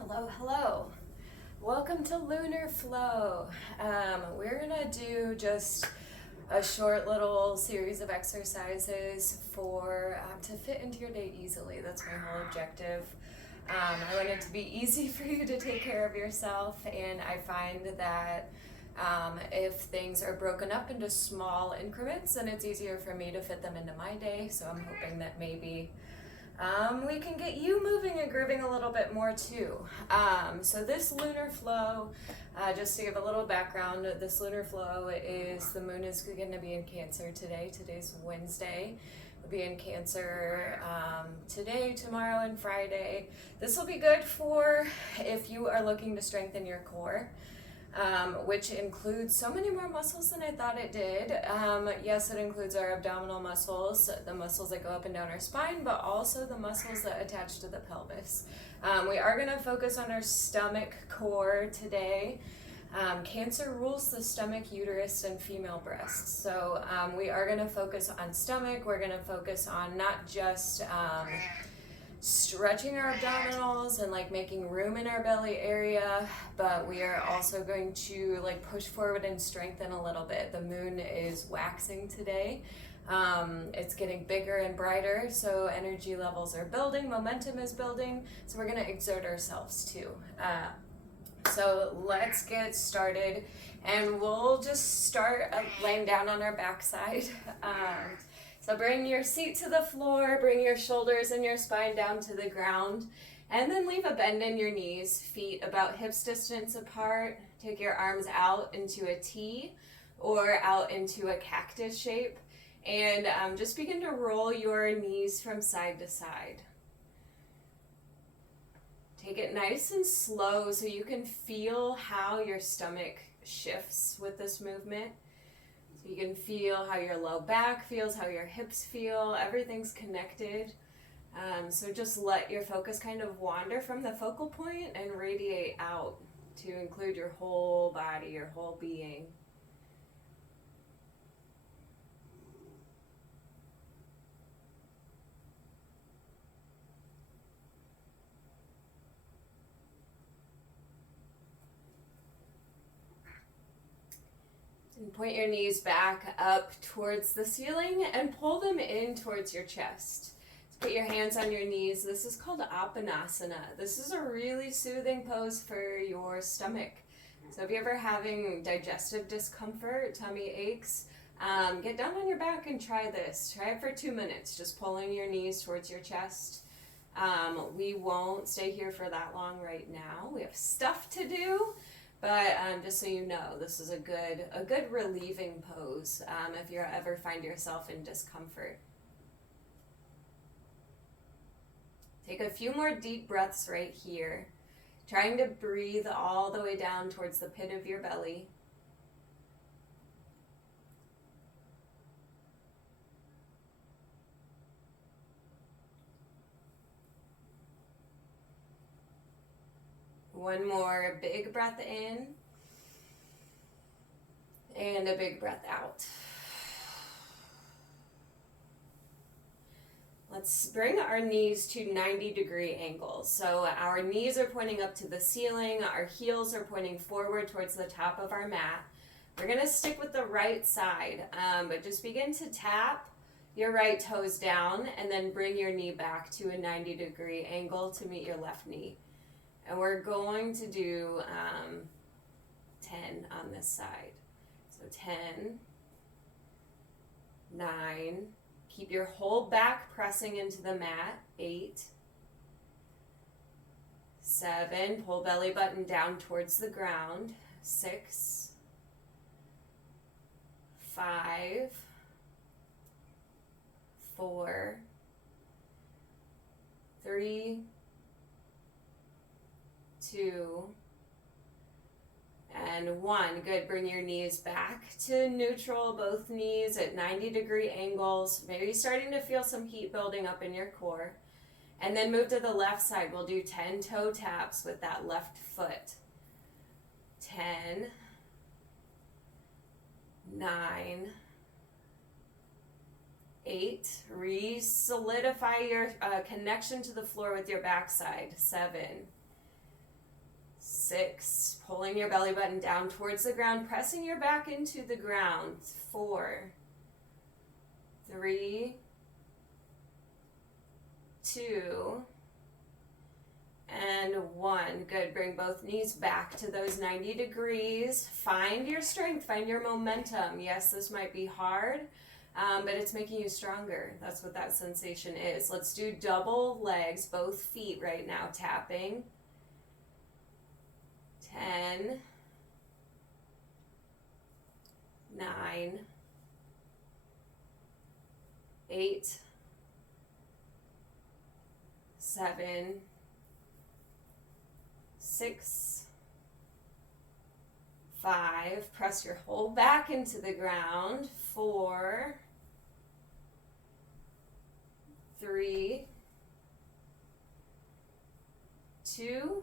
Hello, hello. Welcome to Lunar Flow. We're gonna do just a short little series of exercises for to fit into your day easily. That's my whole objective. I want it to be easy for you to take care of yourself, and I find that if things are broken up into small increments, then it's easier for me to fit them into my day. So I'm hoping that maybe we can get you moving and grooving a little bit more too. So this lunar flow, just to give a little background, this lunar flow is the moon is going to be in Cancer today. Today's Wednesday. It'll be in Cancer today, tomorrow, and Friday. This will be good for if you are looking to strengthen your core. Which includes so many more muscles than I thought it did. Yes, it includes our abdominal muscles, the muscles that go up and down our spine, but also the muscles that attach to the pelvis. We are going to focus on our stomach core today. Cancer rules the stomach, uterus, and female breasts. So we are going to focus on stomach. We're going to focus on not just stretching our abdominals and like making room in our belly area, but we are also going to like push forward and strengthen a little bit. The moon is waxing today. It's getting bigger and brighter, so energy levels are building, momentum is building, so we're going to exert ourselves too. So let's get started, and we'll just start laying down on our backside. So bring your seat to the floor, bring your shoulders and your spine down to the ground, and then leave a bend in your knees, feet about hips distance apart. Take your arms out into a T or out into a cactus shape, and just begin to roll your knees from side to side. Take it nice and slow so you can feel how your stomach shifts with this movement. You can feel how your low back feels, how your hips feel, everything's connected. So just let your focus kind of wander from the focal point and radiate out to include your whole body, your whole being. And point your knees back up towards the ceiling and pull them in towards your chest. So put your hands on your knees. This is called Apanasana. This is a really soothing pose for your stomach. So if you're ever having digestive discomfort, tummy aches, get down on your back and try this. Try it for 2 minutes, just pulling your knees towards your chest. We won't stay here for that long right now. We have stuff to do. But just so you know, this is a good relieving pose if you ever find yourself in discomfort. Take a few more deep breaths right here, trying to breathe all the way down towards the pit of your belly. One more big breath in and a big breath out. Let's bring our knees to 90-degree angles. So our knees are pointing up to the ceiling, our heels are pointing forward towards the top of our mat. We're going to stick with the right side, but just begin to tap your right toes down and then bring your knee back to a 90-degree angle to meet your left knee. And we're going to do 10 on this side. So 10, 9, keep your whole back pressing into the mat. 8, 7, pull belly button down towards the ground. 6, 5, 4, 3, 2, and 1. Good. Bring your knees back to neutral, both knees at 90-degree angles. Maybe starting to feel some heat building up in your core. And then move to the left side. We'll do 10 toe taps with that left foot. 10, 9, 8. Re-solidify your connection to the floor with your backside. 7, 6, pulling your belly button down towards the ground, pressing your back into the ground. 4, 3, 2, and 1. Good. Bring both knees back to those 90 degrees. Find your strength, find your momentum. Yes, this might be hard, but it's making you stronger. That's what that sensation is. Let's do double legs, both feet right now, tapping. 10, 9, 8, 7, 6, 5, press your whole back into the ground. 4, 3, 2,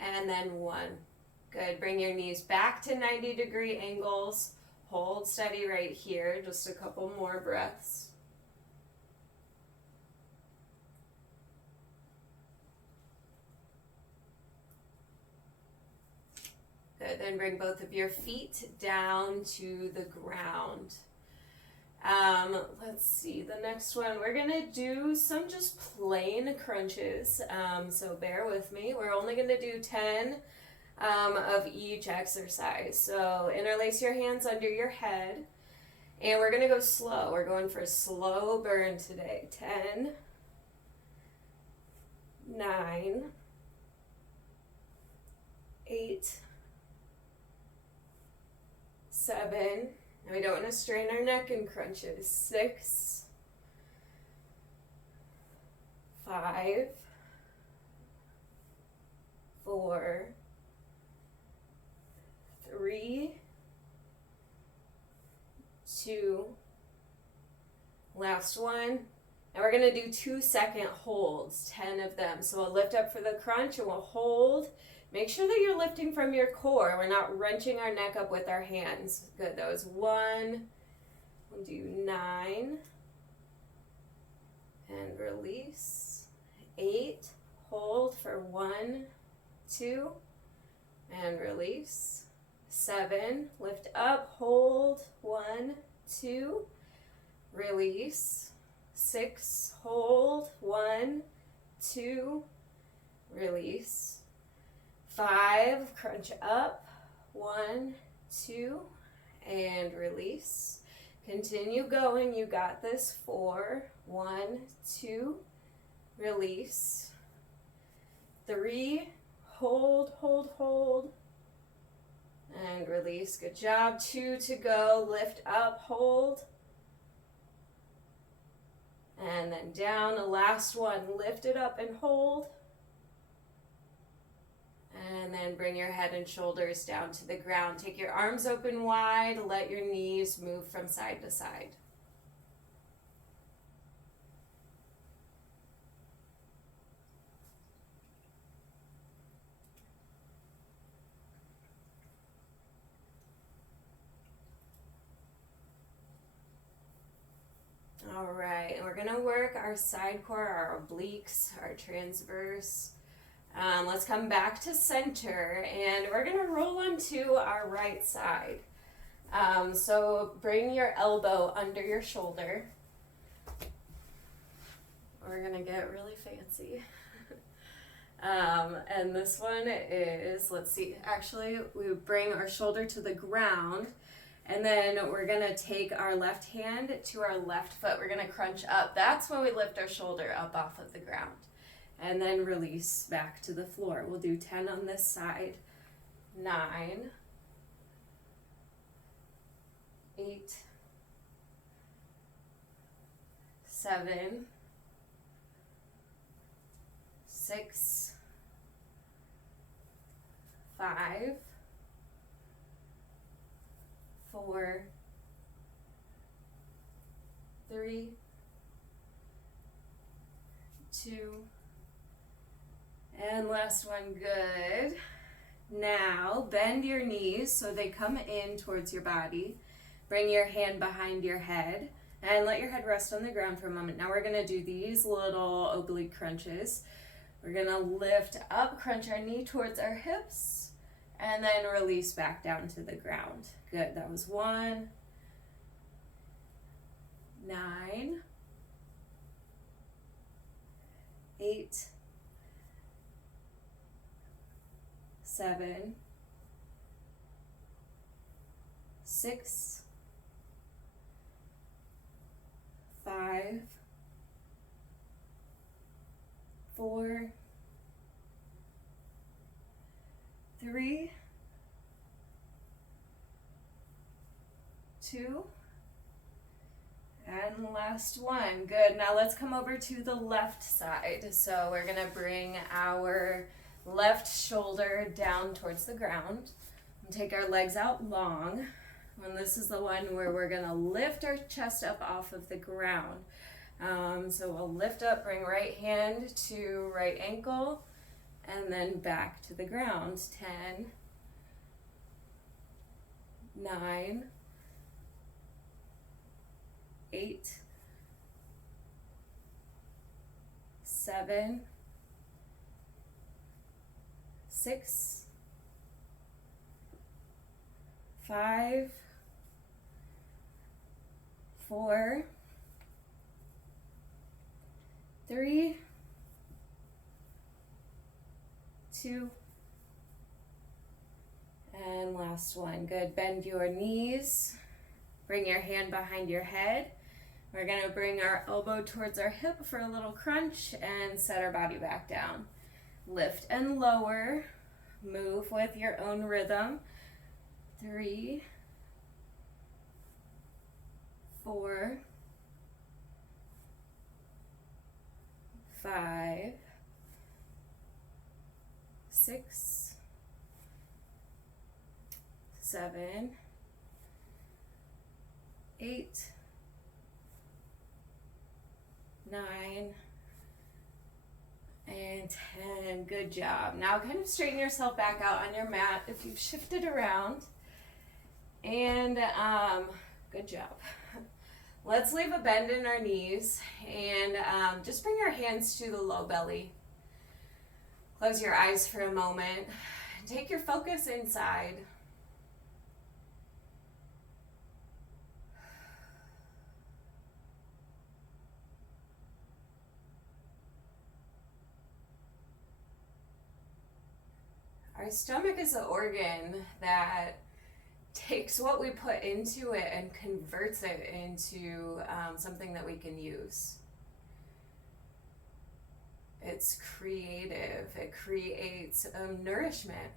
and then 1. Good. Bring your knees back to 90-degree angles. Hold steady right here. Just a couple more breaths. Good. Then bring both of your feet down to the ground. Let's see, the next one, we're gonna do some just plain crunches, so bear with me. We're only gonna do 10 of each exercise. So interlace your hands under your head, and we're gonna go slow. We're going for a slow burn today. 10, 9, 8, 7, and we don't want to strain our neck in crunches. 6, 5, 4, 3, 2, last one. And we're going to do 2-second holds, 10 of them. So we'll lift up for the crunch and we'll hold. Make sure that you're lifting from your core. We're not wrenching our neck up with our hands. Good. That was 1. We'll do 9. And release. 8. Hold for 1, 2. And release. 7. Lift up. Hold. 1, 2. Release. 6. Hold. 1, 2. Release. 5, crunch up, 1, 2, and release. Continue going, you got this. 4, 1, 2, release. 3, hold, hold, hold, and release. Good job. 2 to go, lift up, hold, and then down. The last one, lift it up and hold. And then bring your head and shoulders down to the ground. Take your arms open wide. Let your knees move from side to side. All right, and we're going to work our side core, our obliques, our transverse. Let's come back to center, and we're going to roll onto our right side. So bring your elbow under your shoulder. We're going to get really fancy. And this one is, let's see, actually we bring our shoulder to the ground, and then we're going to take our left hand to our left foot. We're going to crunch up. That's when we lift our shoulder up off of the ground. And then release back to the floor. We'll do 10 on this side. 9, 8, 7, 6, 5, 4, 3, 2, and last one. Good. Now bend your knees so they come in towards your body. Bring your hand behind your head and let your head rest on the ground for a moment. Now we're going to do these little oblique crunches. We're gonna lift up, crunch our knee towards our hips, and then release back down to the ground. Good, that was 1, 9, 8, 7, 6, 5, 4, 3, 2, and last one. Good. Now let's come over to the left side. So we're gonna bring our left shoulder down towards the ground and take our legs out long. And this is the one where we're gonna lift our chest up off of the ground. So we'll lift up, bring right hand to right ankle, and then back to the ground. 10, 9, 8, 7, 6, 5, 4, 3, 2, and last one. Good. Bend your knees. Bring your hand behind your head. We're going to bring our elbow towards our hip for a little crunch and set our body back down. Lift and lower. Move with your own rhythm. 3, 4, 5, 6, 7, 8, 9, and 10. Good job. Now kind of straighten yourself back out on your mat if you've shifted around. And good job. Let's leave a bend in our knees and just bring your hands to the low belly. Close your eyes for a moment. Take your focus inside. Our stomach is an organ that takes what we put into it and converts it into something that we can use. It's creative. It creates nourishment.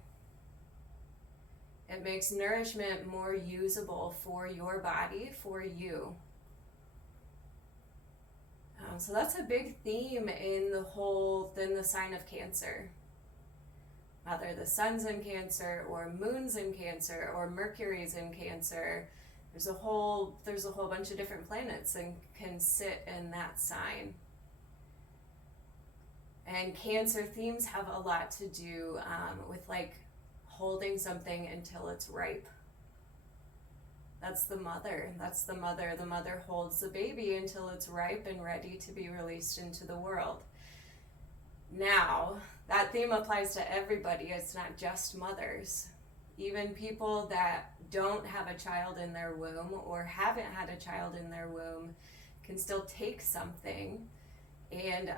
It makes nourishment more usable for your body, for you. So that's a big theme in the sign of Cancer. Whether the sun's in Cancer or moon's in Cancer or Mercury's in Cancer, there's a whole bunch of different planets that can sit in that sign. And Cancer themes have a lot to do with like holding something until it's ripe. That's the mother. The mother holds the baby until it's ripe and ready to be released into the world. Now, that theme applies to everybody. It's not just mothers. Even people that don't have a child in their womb or haven't had a child in their womb can still take something and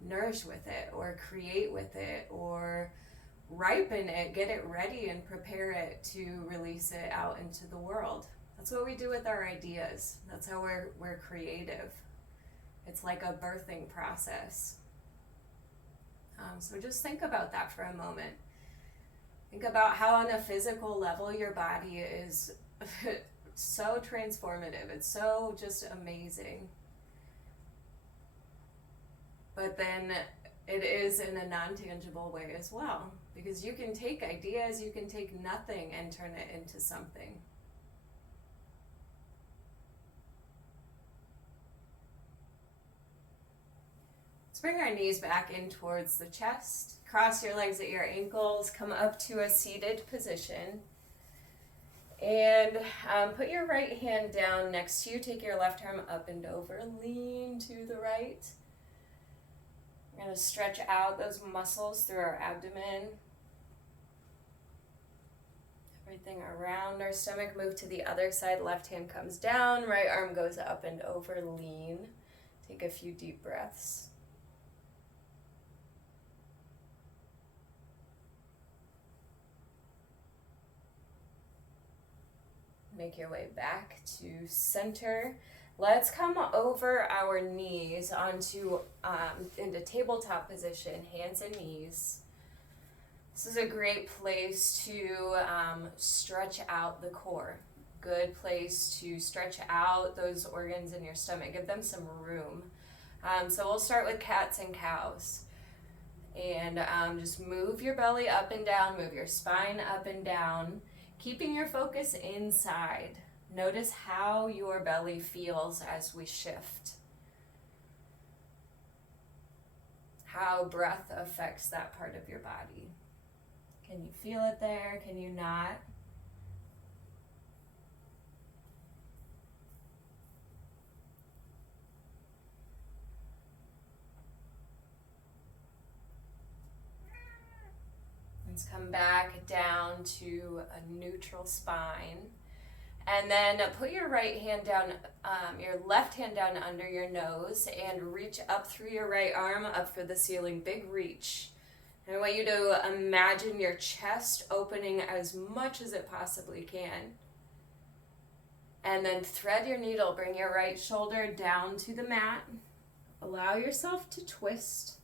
nourish with it or create with it or ripen it, get it ready and prepare it to release it out into the world. That's what we do with our ideas. That's how we're creative. It's like a birthing process. So just think about that for a moment. Think about how on a physical level your body is so transformative. It's so just amazing. But then it is in a non-tangible way as well. Because you can take ideas, you can take nothing and turn it into something. Let's bring our knees back in towards the chest. Cross your legs at your ankles. Come up to a seated position. And put your right hand down next to you. Take your left arm up and over. Lean to the right. We're Kind of stretch out those muscles through our abdomen. Everything around our stomach. Move to the other side. Left hand comes down. Right arm goes up and over. Lean. Take a few deep breaths. Make your way back to center. Let's come over our knees onto into tabletop position, hands and knees. This is a great place to stretch out the core. Good place to stretch out those organs in your stomach. Give them some room. So we'll start with cats and cows. And just move your belly up and down, move your spine up and down, keeping your focus inside. Notice how your belly feels as we shift. How breath affects that part of your body. Can you feel it there? Can you not? Let's come back down to a neutral spine. And then put your right hand down, your left hand down under your nose and reach up through your right arm up for the ceiling. Big reach. And I want you to imagine your chest opening as much as it possibly can. And then thread your needle. Bring your right shoulder down to the mat. Allow yourself to twist.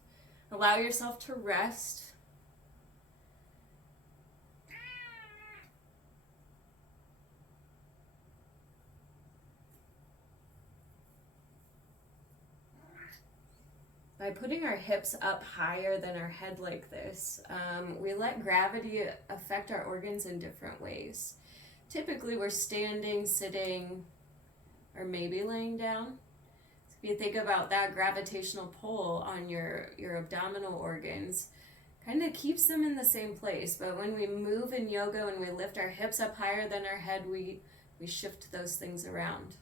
Allow yourself to rest. By putting our hips up higher than our head like this, we let gravity affect our organs in different ways. Typically, we're standing, sitting, or maybe laying down. So if you think about that gravitational pull on your abdominal organs, kind of keeps them in the same place. But when we move in yoga and we lift our hips up higher than our head, we shift those things around.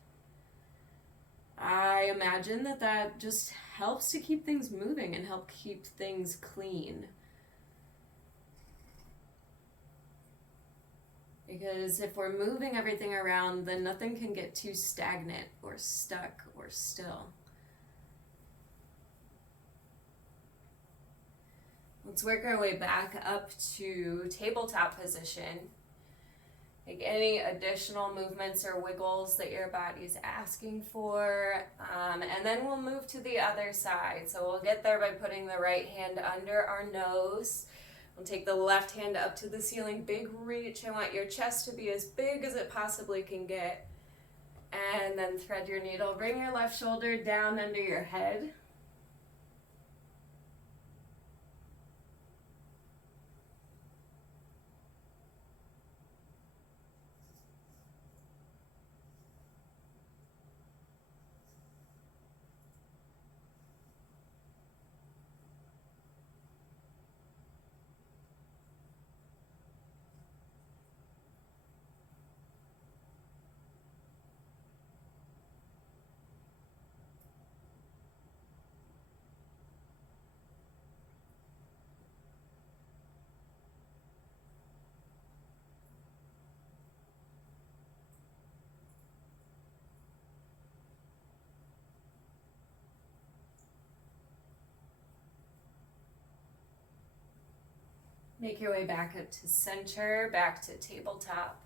I imagine that just helps to keep things moving and help keep things clean. Because if we're moving everything around, then nothing can get too stagnant or stuck or still. Let's work our way back up to tabletop position. Make any additional movements or wiggles that your body's asking for. And then we'll move to the other side. So we'll get there by putting the right hand under our nose. We'll take the left hand up to the ceiling. Big reach. I want your chest to be as big as it possibly can get. And then thread your needle. Bring your left shoulder down under your head. Make your way back up to center, back to tabletop.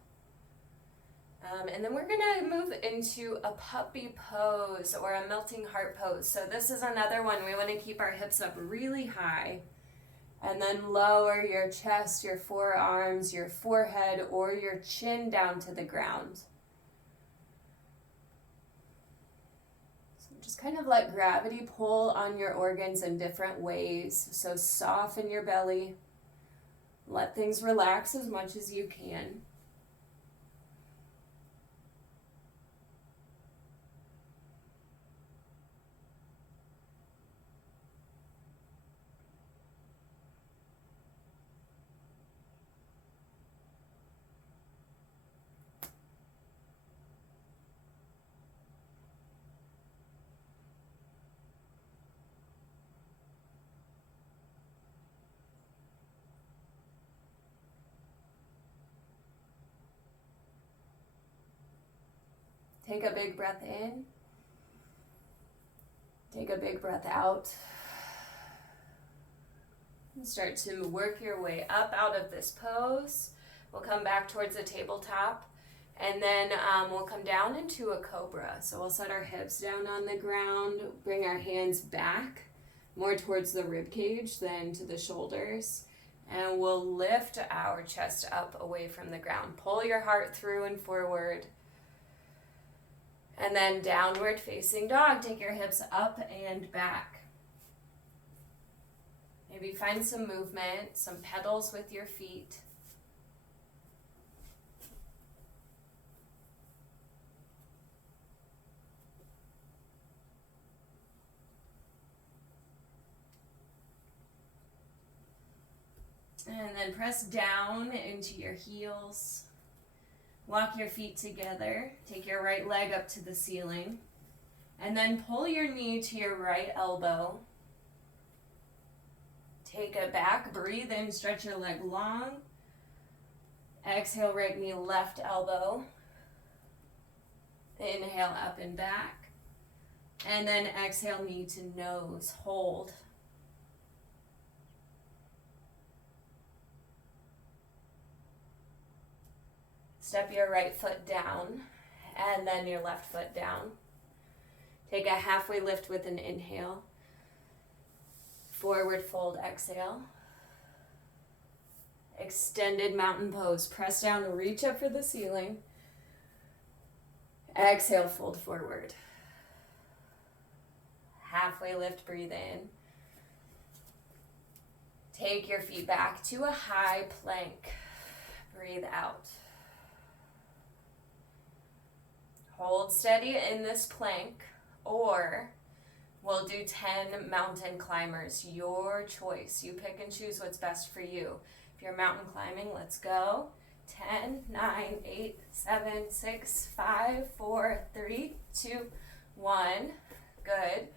And then we're gonna move into a puppy pose or a melting heart pose. So this is another one. We wanna keep our hips up really high and then lower your chest, your forearms, your forehead, or your chin down to the ground. So just kind of let gravity pull on your organs in different ways. So soften your belly. Let things relax as much as you can. Take a big breath in. Take a big breath out. And start to work your way up out of this pose. We'll come back towards the tabletop. And then we'll come down into a cobra. So we'll set our hips down on the ground, bring our hands back, more towards the rib cage than to the shoulders. And we'll lift our chest up away from the ground. Pull your heart through and forward. And then downward facing dog. Take your hips up and back. Maybe find some movement, some pedals with your feet. And then press down into your heels. Walk your feet together. Take your right leg up to the ceiling. And then pull your knee to your right elbow. Take it back. Breathe in. Stretch your leg long. Exhale, right knee, left elbow. Inhale, up and back. And then exhale, knee to nose. Hold. Step your right foot down and then your left foot down. Take a halfway lift with an inhale. Forward fold, exhale. Extended mountain pose. Press down, reach up for the ceiling. Exhale, fold forward. Halfway lift, breathe in. Take your feet back to a high plank. Breathe out. Hold steady in this plank, or we'll do 10 mountain climbers. Your choice. You pick and choose what's best for you. If you're mountain climbing, let's go. 10, 9, 8, 7, 6, 5, 4, 3, 2, 1. Good.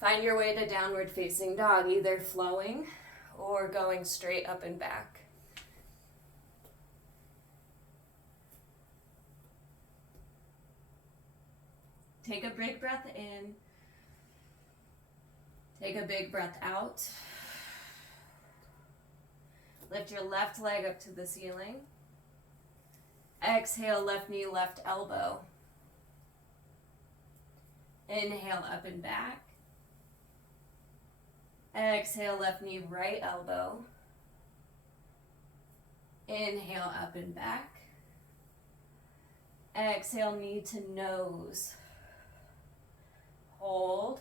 Find your way to downward facing dog, either flowing or going straight up and back. Take a big breath in. Take a big breath out. Lift your left leg up to the ceiling. Exhale, left knee, left elbow. Inhale, up and back. Exhale, left knee, right elbow. Inhale, up and back. Exhale, knee to nose. Hold.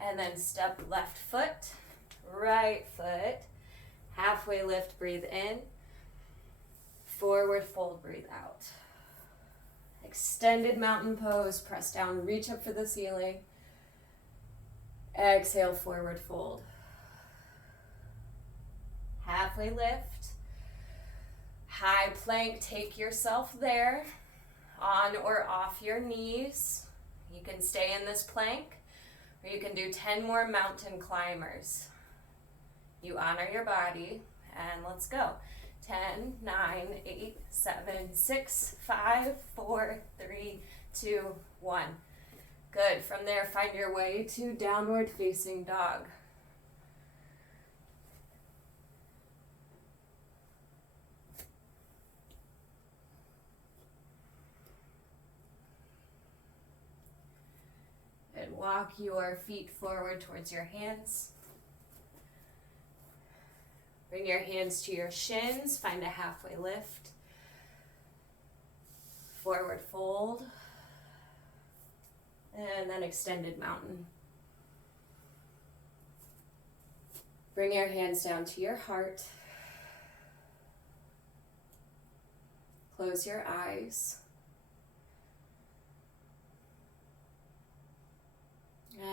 And then step left foot, right foot. Halfway lift, breathe in. Forward fold, breathe out. Extended mountain pose, press down, reach up for the ceiling. Exhale, forward fold. Halfway lift. High plank, take yourself there. On or off your knees. You can stay in this plank, or you can do 10 more mountain climbers. You honor your body, and let's go. 10, 9, 8, 7, 6, 5, 4, 3, 2, 1. Good. From there, find your way to downward facing dog. And walk your feet forward towards your hands. Bring your hands to your shins. Find a halfway lift. Forward fold. And then extended mountain. Bring your hands down to your heart. Close your eyes.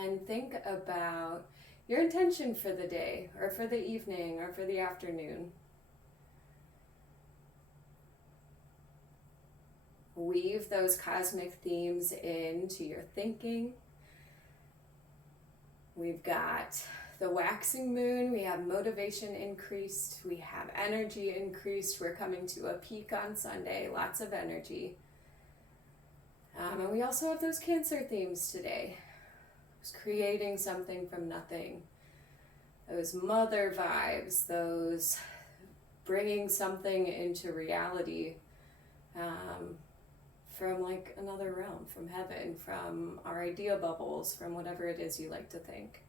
And think about your intention for the day, or for the evening, or for the afternoon. Weave those cosmic themes into your thinking. We've got the waxing moon, we have motivation increased, we have energy increased, we're coming to a peak on Sunday, lots of energy. And we also have those Cancer themes today. Those creating something from nothing. Those mother vibes, those bringing something into reality from like another realm, from heaven, from our idea bubbles, from whatever it is you like to think.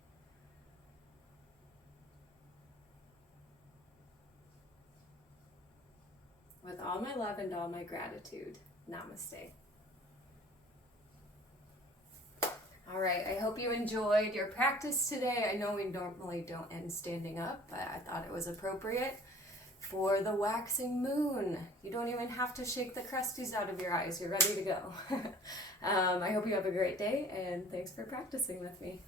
With all my love and all my gratitude, namaste. All right, I hope you enjoyed your practice today. I know we normally don't end standing up, but I thought it was appropriate for the waxing moon. You don't even have to shake the crusties out of your eyes. You're ready to go. I hope you have a great day, and thanks for practicing with me.